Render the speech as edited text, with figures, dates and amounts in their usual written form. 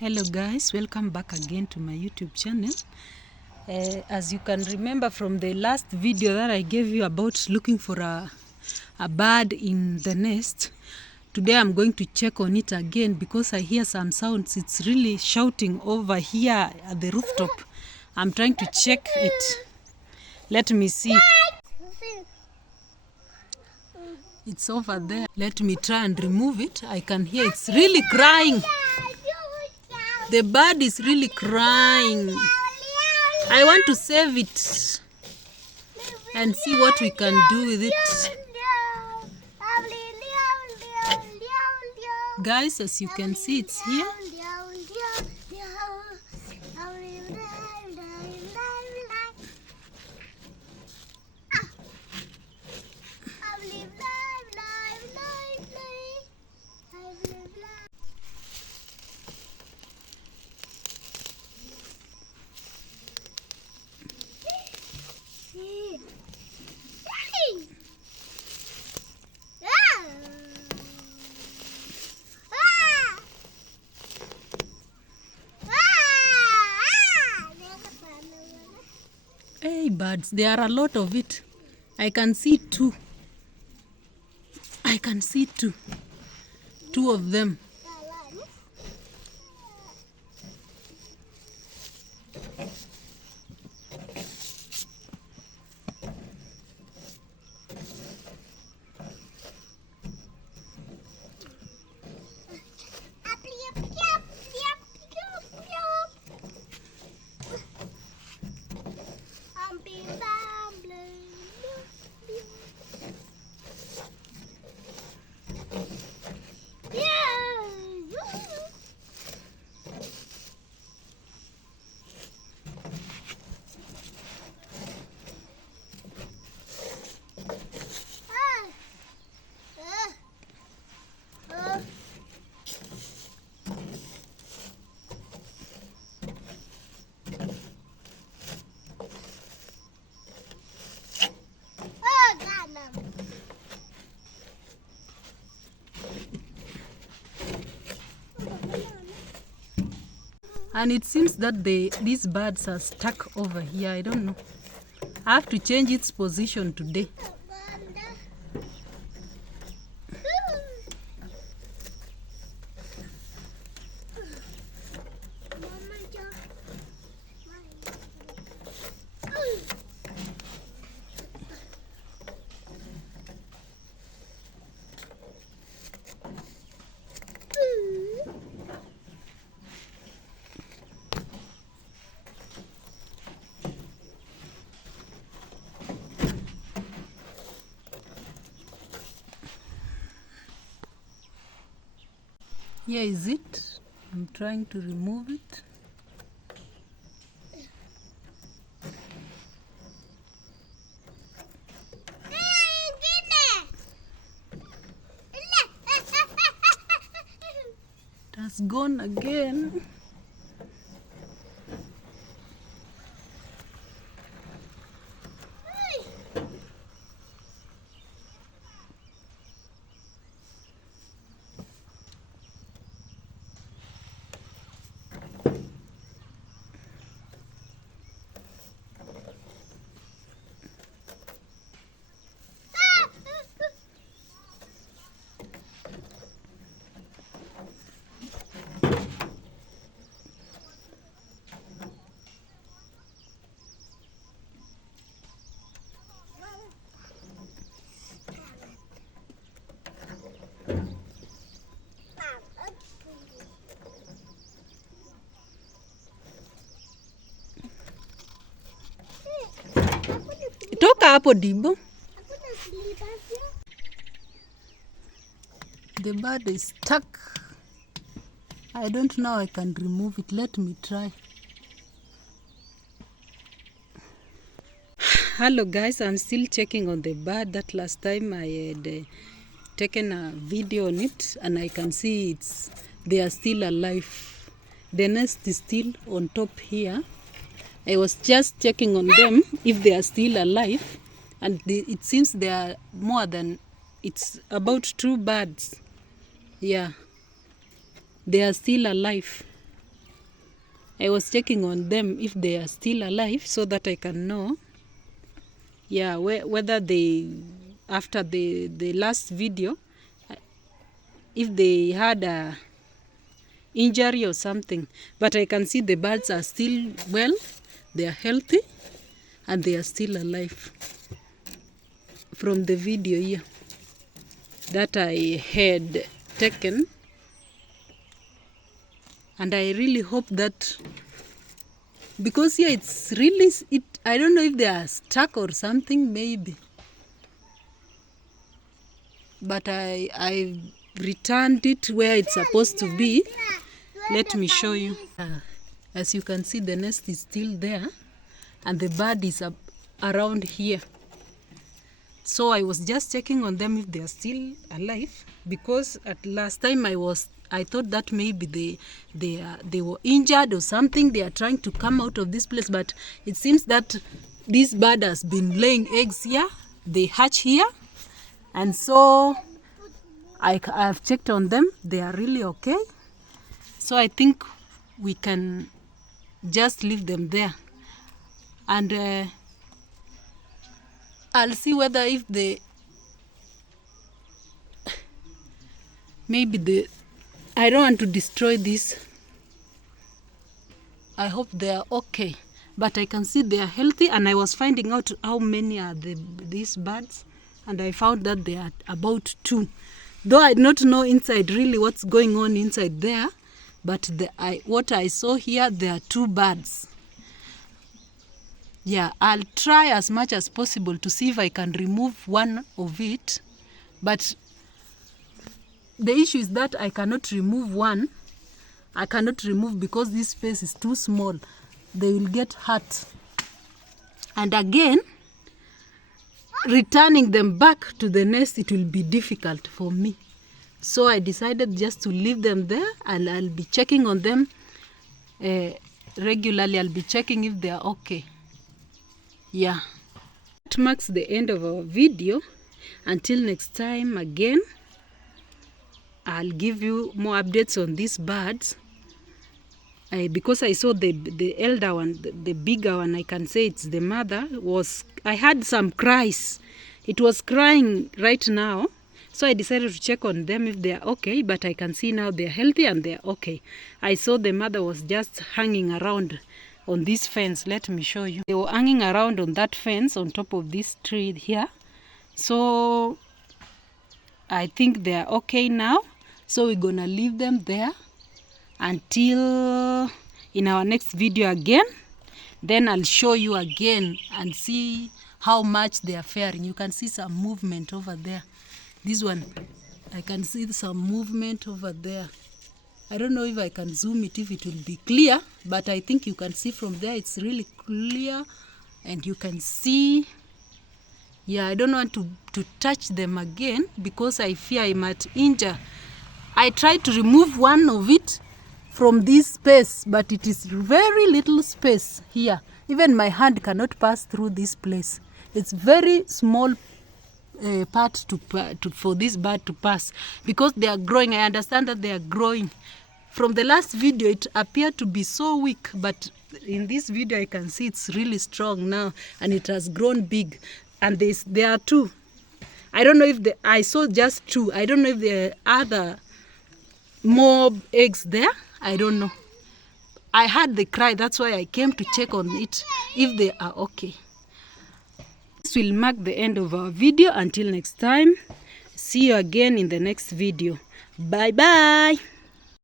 Hello guys, welcome back again to my YouTube channel. As you can remember from the last video that I gave you about looking for a bird in the nest, today I'm going to check on it again because I hear some sounds. It's really shouting over here at the rooftop. I'm trying to check it. Let me see. It's over there. Let me try and remove it. I can hear it's really crying. The bird is really crying. I want to save it and see what we can do with it. Guys, as you can see, it's here. Hey birds, there are a lot of it. I can see two. I can see two. Two of them. And it seems that these birds are stuck over here. I don't know. I have to change its position today. Here is it. I'm trying to remove it. It has gone again. Toka hapo Dibo. The bird is stuck. I don't know how I can remove it. Let me try. Hello guys, I'm still checking on the bird. That last time I had taken a video on it and I can see they are still alive. The nest is still on top here. I was just checking on them if they are still alive, and it seems they are more than, it's about 2 birds. Yeah, they are still alive. I was checking on them if they are still alive so that I can know, yeah, whether they, after the last video, if they had a injury or something. But I can see the birds are still well, they are healthy, and they are still alive from the video here that I had taken. And I really hope that, because here it's really, I don't know if they are stuck or something, maybe. But I returned it where it's supposed to be. Let me show you. As you can see, the nest is still there and the bird is around here. So I was just checking on them if they are still alive, because at last time I thought that maybe they were injured or something. They are trying to come out of this place, but it seems that this bird has been laying eggs here. They hatch here, and so I have checked on them. They are really okay. So I think we can just leave them there, and I'll see whether if maybe I don't want to destroy this. I hope they are okay, but I can see they are healthy, and I was finding out how many are these birds, and I found that they are about 2. Though I do not know inside really what's going on inside there, but what I saw here, there are 2 birds. Yeah, I'll try as much as possible to see if I can remove one of it, but the issue is that I cannot remove one. I cannot remove because this space is too small. They will get hurt. And again, returning them back to the nest, it will be difficult for me. So I decided just to leave them there, and I'll be checking on them regularly. I'll be checking if they are okay. Yeah. That marks the end of our video. Until next time again, I'll give you more updates on these birds. Because I saw the elder one, the bigger one, I can say it's the mother, I had some cries. It was crying right now. So I decided to check on them if they are okay, but I can see now they're healthy and they're okay. I saw the mother was just hanging around on this fence. Let me show you. They were hanging around on that fence on top of this tree here. So I think they're okay now. So we're gonna leave them there until in our next video again. Then I'll show you again and see how much they are faring. You can see some movement over there. This one, I can see some movement over there. I don't know if I can zoom it, if it will be clear, but I think you can see from there it's really clear, and you can see. Yeah, I don't want to touch them again because I fear I might injure. I tried to remove one of it from this space, but it is very little space here. Even my hand cannot pass through this place. It's very small part for this bird to pass, because they are growing. I understand that they are growing. From the last video, it appeared to be so weak, but in this video, I can see it's really strong now, and it has grown big. And there are 2. I don't know if I saw just 2. I don't know if there are other more eggs there. I don't know. I heard the cry. That's why I came to check on it, if they are okay. This will mark the end of our video. Until next time, see you again in the next video. Bye bye.